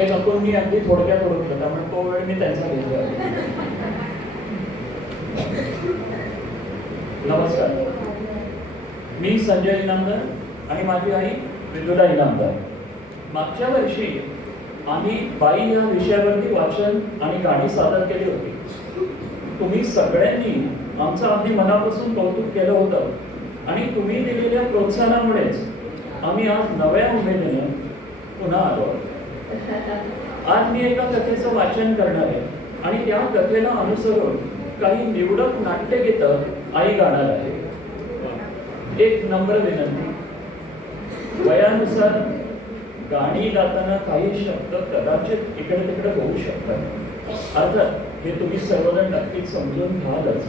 ते काकूंनी अगदी थोडक्यात ओळखलं, त्यामुळे तो वेळ मी त्यांचा घेतला. नमस्कार, मी संजय इनामदार आणि माझी आई विदुला इनामदार. मागच्या वर्षी आम्ही बाई या विषयावरती वाचन आणि गाणी सादर केली होती. तुम्ही सगळ्यांनी आमचं अगदी मनापासून कौतुक केलं होतं आणि तुम्ही दिलेल्या प्रोत्साहनामुळेच आम्ही आज नव्या उमेदीने पुन्हा आलो. आज मी एका कथेचं वाचन करणार आहे आणि त्या कथेला अनुसरून काही निवडक नाट्यगीतं आई गाणार आहे. एक नम्र विनंती, वयानुसार गाणी गाताना काही शब्द कदाचित इकडे तिकडे होऊ शकतात. अर्थात हे तुम्ही सर्वजण नक्कीच समजून घ्यालच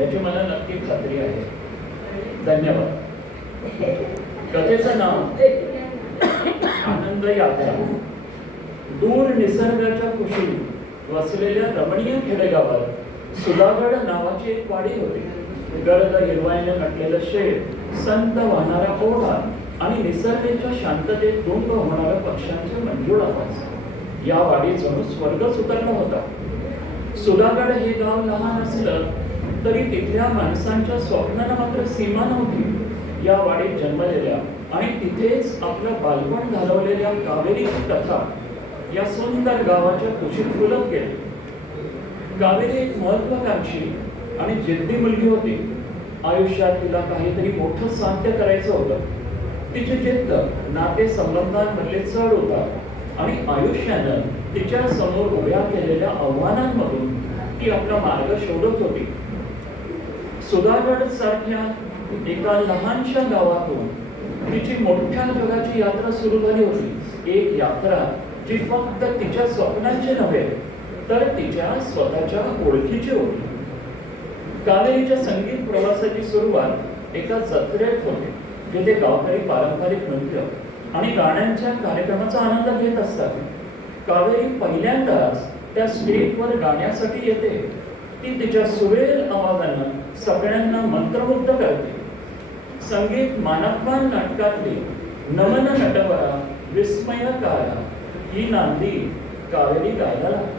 याची मला नक्की खात्री आहे. धन्यवाद. कथेचं नाव आनंद यात्रा. दूर निसर्गाच्या कुशीत वसलेल्या रमणीय खेडेगावात सुधागड नावाची एक वाडी होती. गर्द हिरवाईने नटलेलं शेत, संत वाहणारा ओढा आणि निसर्गाच्या शांततेत गुंग होणाऱ्या पक्ष्यांचे मंजूळ आवाज या वाडीत जणू स्वर्गच उतरला होता. सुधागड हे गाव लहान असलं तरी तिथल्या माणसांच्या स्वप्नाला मात्र सीमा नव्हती. या वाडीत जन्मलेल्या आणि तिथेच आपलं बालपण घालवलेल्या कावेरी कथा या सुंदर गावाच्या कुशीत फुलत गेली. कावेरी एक महत्वाकांक्षी आणि जिद्दी मुलगी होती. आयुष्यात तिला काहीतरी मोठं साध्य करायचं होतं. तिची जिद्द नाते संबंधांमधले चढ उतार आणि आयुष्यानं तिच्या समोर उभ्या केलेल्या आव्हानांमधून ती आपला मार्ग शोधत होती. सुधागड सारख्या एका लहानशा गावातून तिची मोठ्या जगाची यात्रा सुरू झाली होती. एक यात्रा जी फक्त तिच्या स्वप्नांची नव्हे तर तिच्या स्वतःच्या ओळखीची होती. कावेरीच्या संगीत प्रवासाची सुरुवात एका जत्रेत होते, जिथे गावकरी पारंपरिक नृत्य आणि गाण्यांच्या कार्यक्रमाचा आनंद घेत असतात. कावेरी पहिल्यांदाच त्या स्टेजवर गाण्यासाठी येते. ती तिच्या सुरेल आवाजानं सगळ्यांना मंत्रमुग्ध करते. संगीत मानकमान नाटकातली नमन नटवरा विस्मयकारा ही नांदी कावेरी गायला लागते.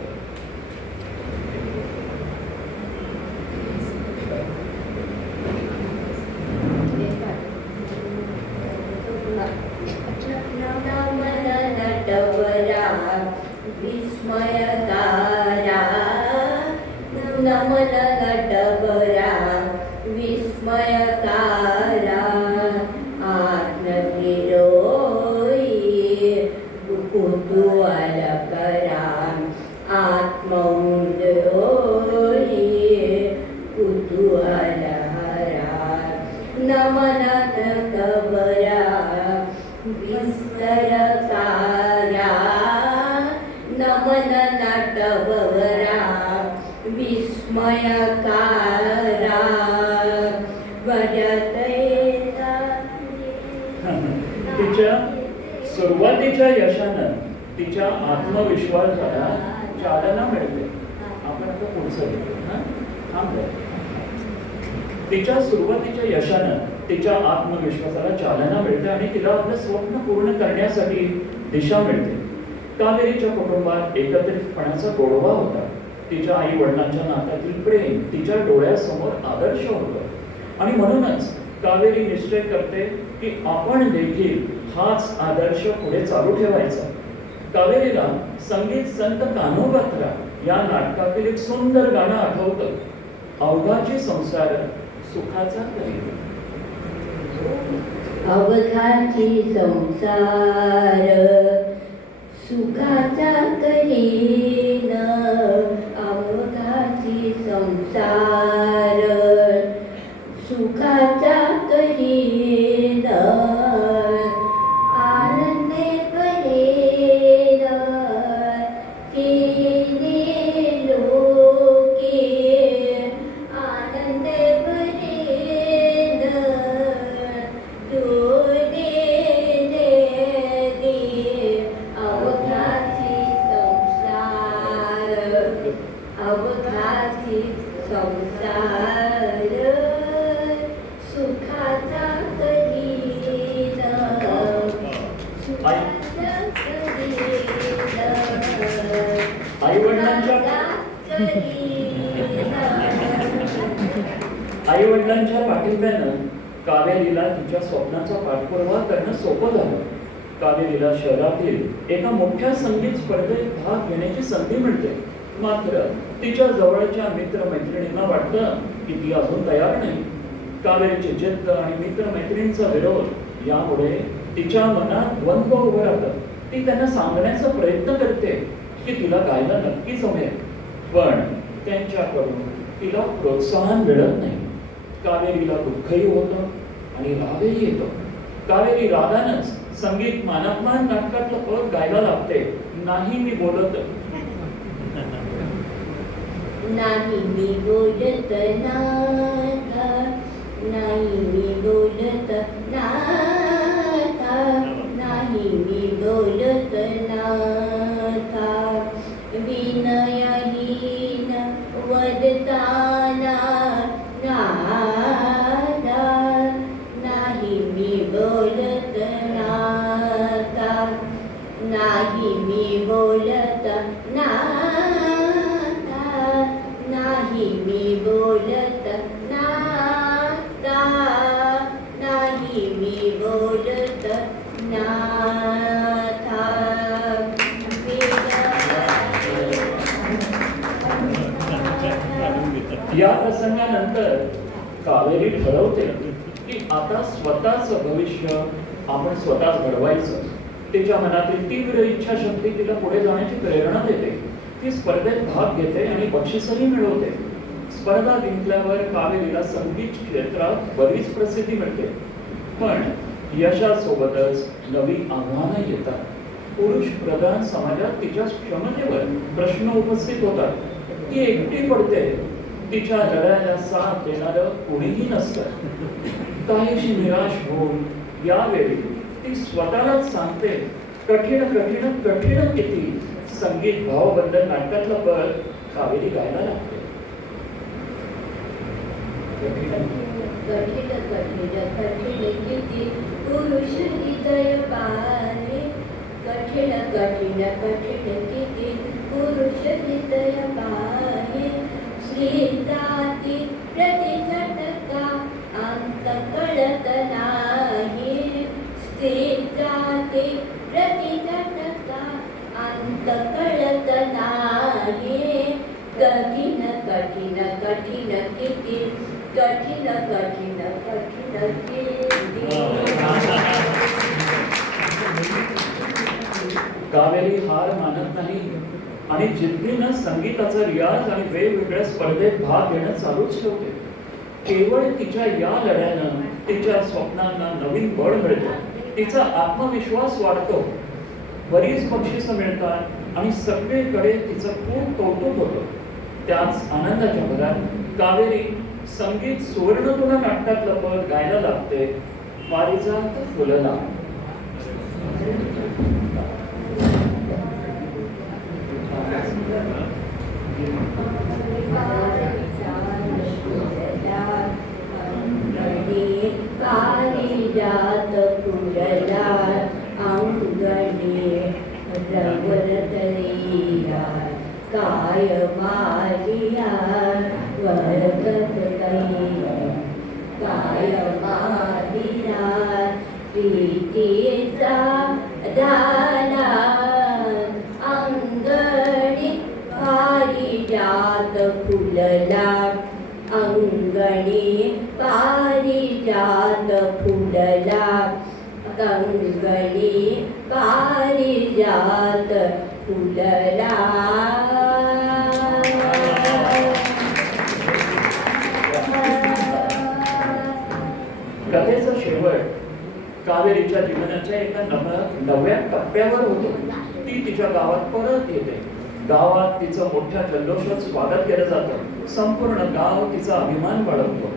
विस्मयकारा नमन नटवरा विस्मयकारा आत्मगिरोई कुतूहलकरा आत्ममुदोई कुतूहलहरा नमन नटवरा विस्तरकारा नमन नटवरा विस्मयकारा तिच्या सुरुवातीच्या यशानं तिच्या आत्मविश्वासाला चालना मिळते. आपण आता पुढचं घेऊ. तिच्या सुरुवातीच्या यशानं तिच्या आत्मविश्वासाला चालना मिळते आणि तिला आपलं स्वप्न पूर्ण करण्यासाठी दिशा मिळते. कावेरीच्या कुटुंबात एकत्रितपणाचा गोडवा होता. तिच्या आई वडिलांच्या नात्यातील प्रेम तिच्या डोळ्यासमोर आदर्श होतं आणि म्हणूनच कावेरी निश्चय करते की आपण देखील हाच आदर्श पुढे चालू ठेवायचा. कावेरीला संगीत संत कान्होबात्रा या नाटकातील एक सुंदर गाणं आठवतं. अवघाची संसार सुखाचा करीन. अवघाची संसार सुखाचा करीन अवघाची संसार सुखाचा करीन आनंदे करीन तिन्ही लोके आनंदे करीन तू दे आई वडिलांच्या पाठिंब्यानं कावेरीला तिच्या स्वप्नाचा पाठपुरावा करणं सोपं झालं. कावेरीला शहरातील एका मोठ्या संगीत स्पर्धेत भाग घेण्याची संधी मिळते. मात्र तिच्या जवळच्या मित्रमैत्रिणींना वाटतं की ती अजून तयार नाही. कावेरीची जिद्द आणि मित्रमैत्रिणींचा विरोध यामुळे तिच्या मनात द्वंद्व उभं राहतं. ती त्यांना सांगण्याचा प्रयत्न करते की तिला गायला नक्की जमेल, पण त्यांच्याकडून तिला प्रोत्साहन मिळत नाही. कावेरीला दुःखही होतं आणि रागही येतो. कावेरी रागानंच संगीत मानापमान नाटकातलं पद गायला लागते. नाही मी बोलत नाही मी बोलत नाथा, नाही मी बोलत नाथा, नाही मी बोलत नाथा, विनयहीन वदताना नाथा, नाही मी बोलत नाथा, नाही मी बोलत नाथा, नाही मी बोलत नाथा, नाही मी बोलत नाथा. या प्रसंगानंतर कावेरी ठरवते की आता स्वतःचं भविष्य आपण स्वतःच घडवायचं. तिच्या मनातील तीव्र इच्छाशक्ती तिला पुढे जाण्याची प्रेरणा देते. ती स्पर्धेत भाग घेते आणि बक्षीसही मिळवते. स्पर्धा जिंकल्यावर कावेरीला संगीत क्षेत्रात बरीच प्रसिद्धी मिळते. पण यशासोबतच नवी आव्हानं येतात. पुरुष प्रधान समाजात तिच्या क्षमतेवर प्रश्न उपस्थित होतात. ती एकटी पडते. तिच्या लढायला साथ देणारं कोणीही नसतं. काहीशी निराश होऊन यावेळी ती स्वतःलाच सांगते, कठीण कठीण कठीण किती. संगीत भावबंद नाटकातलं पद कावेरी गायला लागते. कठीण कठीण कठीण किती पुरुष हृदय पाहे, कठीण कठीण कठीण किती पुरुष हृदय पाहे, स्त्रीजाती प्रतिझटका अंत कळत नाही, स्त्रीजाती प्रतिझटका अंत कळत नाही, कठीण कठीण कठीण किती, कठीण कठीण कठीण किती. कावेरी हार मानत नाही आणि जिद्दीनं संगीताचा रियाज आणि वेगवेगळ्या स्पर्धेत भाग घेणं चालूच ठेवते. केवळ तिच्या या लढ्यानं तिच्या स्वप्नांना नवीन बळ मिळतं. तिचा आत्मविश्वास वाढतो. बरीच बक्षिसं मिळतात आणि सगळीकडे तिचं खूप कौतुक होतं. त्याच आनंदाच्या भरात कावेरी संगीत सुवर्णतुला नाटकातलं पद गायला लागते. पारिजात फुलला. पारिजात फुलला अंगणी रंगरतलिया, काय मारिया वर्गतलिया, काय मारिया प्रीतीचा दाना, अंगणी पारिजात फुलला, अंगणी पारिजात फुलला, अंगणी पारिजात फुलला. कथेचं शेवट कावेरीच्या जीवनाच्या एका नव्या टप्प्यावर होतो. ती तिच्या गावात परत येते. गावात तिचं मोठ्या जल्लोषात स्वागत केलं जातं. संपूर्ण गाव तिचा अभिमान बाळगतो.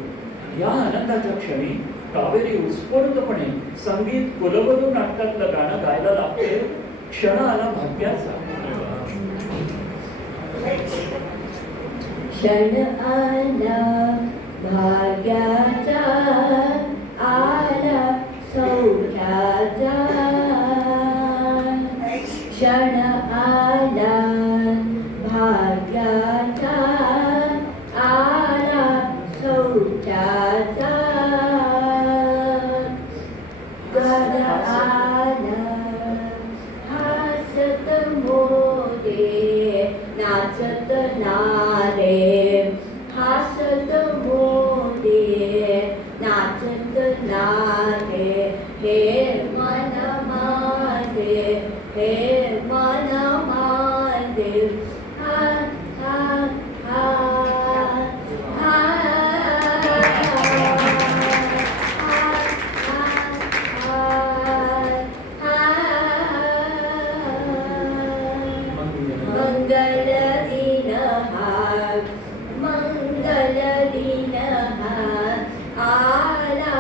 या आनंदाच्या क्षणी कावेरी उत्स्फूर्तपणे संगीत कुलवधू नाटकातलं गाणं गायला लागते. क्षण आला भाग्याचा. क्षण आला भाग्याचा, आला सौख्याचा, क्षण आला भाग्याचा, मोरे नाचत नारे हसत मोरे नाचत नारे हे मन माझे हे मन माझे हा हा हा हा मंगल दिन मंगल दिन आला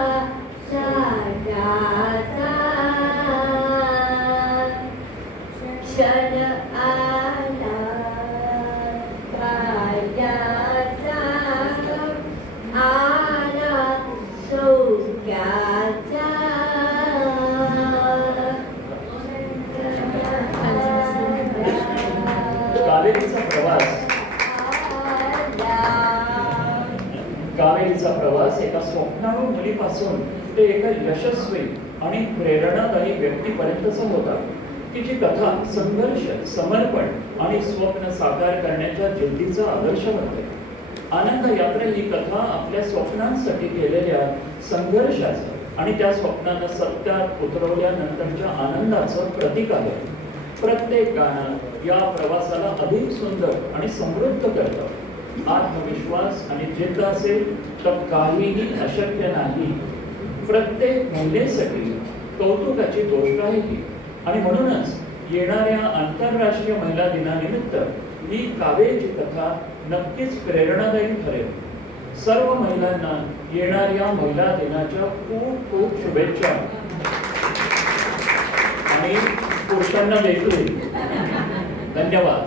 साजाचा क्षण आला राजाचा आला सौख्याचा कावेरीचा प्रवास एका स्वप्नाळू मुलीपासून ते एका यशस्वी आणि प्रेरणादायी व्यक्तीपर्यंतचा होता, की जी कथा संघर्ष, समर्पण आणि स्वप्न साकार करण्याच्या जिद्दीचा आदर्श बनते. आनंद यात्रा ही कथा आपल्या स्वप्नांसाठी केलेल्या संघर्षाचं आणि त्या स्वप्नांना सत्यात उतरवल्यानंतरच्या आनंदाचं प्रतीक आहे. प्रत्येक गाणं या प्रवासाला अधिक सुंदर आणि समृद्ध करतं. आत्मविश्वास आणि जिद्द असेल तर काहीही अशक्य नाही. प्रत्येक महिलेसाठी कौतुकाची गोष्ट आहे ही, आणि म्हणूनच येणाऱ्या आंतरराष्ट्रीय महिला दिनानिमित्त ही कावेरीची कथा नक्कीच प्रेरणादायी ठरेल. सर्व महिलांना येणाऱ्या महिला दिनाच्या खूप खूप शुभेच्छा, आणि पुरुषांना देखील धन्यवाद.